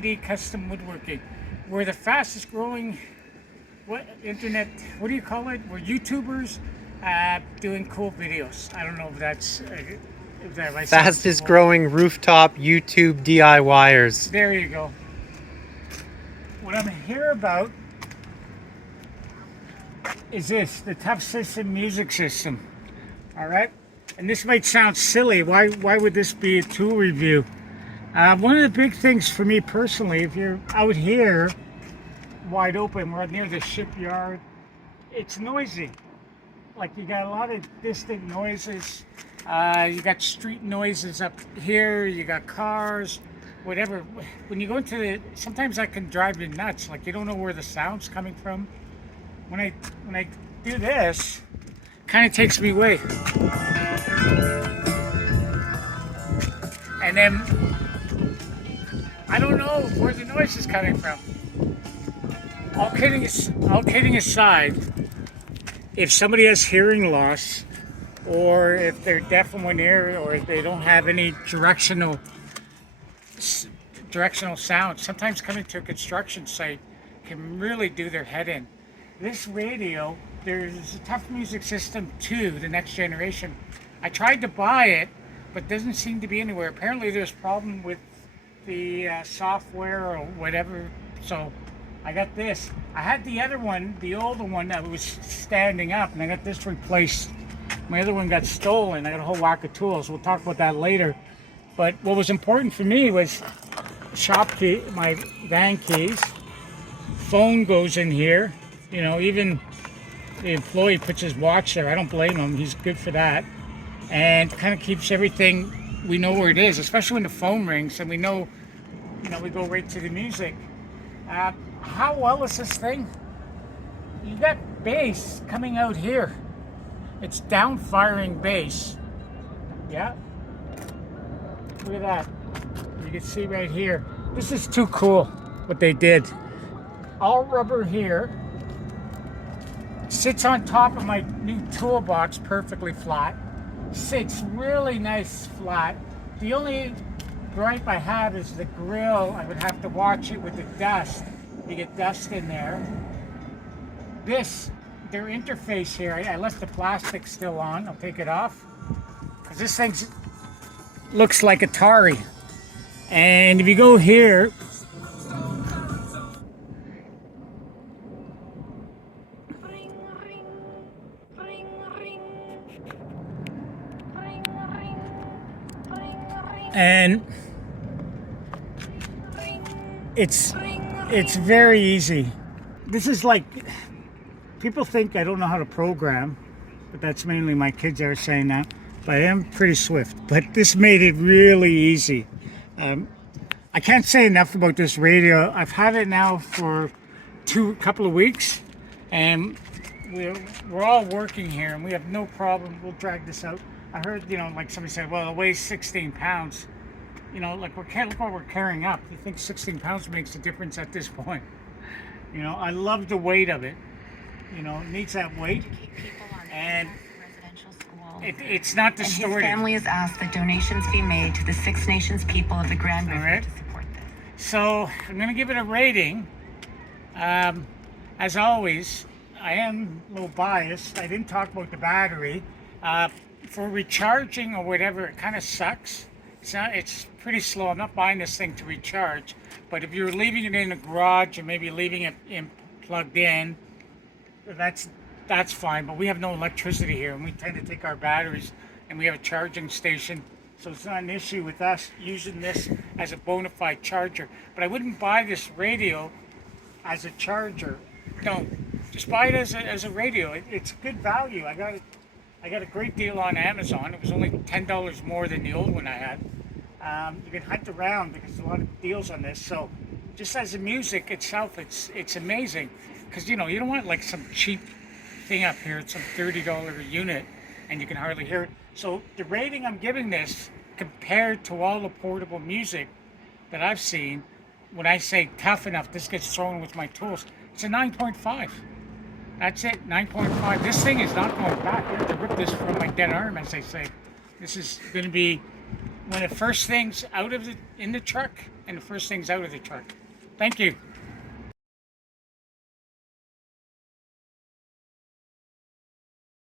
3D custom woodworking. We're the fastest growing what do you call it? We're YouTubers doing cool videos. I don't know if that's if that right. Fastest growing rooftop YouTube DIYers. There you go. What I'm here about is this, the ToughSystem music system. All right, and this might sound silly. Why would this be a tool review? One of the big things for me personally, if you're out here wide open, we're near the shipyard, it's noisy. Like you got a lot of distant noises. You got street noises up here. You got cars, whatever. When you go into the, sometimes that can drive you nuts. Like you don't know where the sound's coming from. When I do this, kind of takes me away. And then I don't know where the noise is coming from. All kidding aside, if somebody has hearing loss, or if they're deaf in one ear, or if they don't have any directional sound, sometimes coming to a construction site can really do their head in. This radio, there's a Tough Music System 2, the next generation. I tried to buy it, but doesn't seem to be anywhere. Apparently there's a problem with the software or whatever, so I got this. I had the other one, the older one that was standing up, and I got this replaced. My other one got stolen. I got a whole whack of tools. We'll talk about that later. But what was important for me was shop key, my van keys. Phone goes in here. You know, even the employee puts his watch there. I don't blame him. He's good for that. And kind of keeps everything, we know where it is, especially when the phone rings and we know, you know, we go right to the music. How well is this thing? You got bass coming out here. It's down firing bass. Yeah. Look at that. You can see right here. This is too cool what they did. All rubber here. Sits on top of my new toolbox perfectly flat. Sits really nice flat. The only gripe I have is the grill. I would have to watch it with the dust. You get dust in there. Their interface here, I left the plastic still on. I'll take it off. Because this thing looks like Atari. And if you go here, and it's very easy. This is like, people think I don't know how to program, but that's mainly my kids that are saying that. But I am pretty swift. But this made it really easy. I can't say enough about this radio. I've had it now for a couple of weeks, and we're all working here, and we have no problem. We'll drag this out. I heard, you know, like somebody said, well, it weighs 16 pounds. You know, like look what we're carrying up. You think 16 pounds makes a difference at this point? You know, I love the weight of it. You know, it needs that weight, and it's not distorted. And his family has asked that donations be made to the Six Nations people of the Grand River to support this. So I'm going to give it a rating. As always, I am a little biased. I didn't talk about the battery. For recharging or whatever, it kind of sucks. It's pretty slow. I'm not buying this thing to recharge, but if you're leaving it in a garage or maybe leaving it plugged in, that's fine. But we have no electricity here, and we tend to take our batteries, and we have a charging station, so it's not an issue with us using this as a bona fide charger. But I wouldn't buy this radio as a charger. No, just buy it as a radio. It's good value. I got a great deal on Amazon. It was only $10 more than the old one I had. You can hunt around because there's a lot of deals on this. So just as the music itself, it's amazing. Because, you know, you don't want like some cheap thing up here. It's some $30 unit and you can hardly hear it. So the rating I'm giving this, compared to all the portable music that I've seen, when I say tough enough, this gets thrown with my tools, it's a 9.5. That's it, 9.5. This thing is not going back. I have to rip this from my dead arm, as they say. This is going to be when the first thing's out of in the truck and the first thing's out of the truck. Thank you.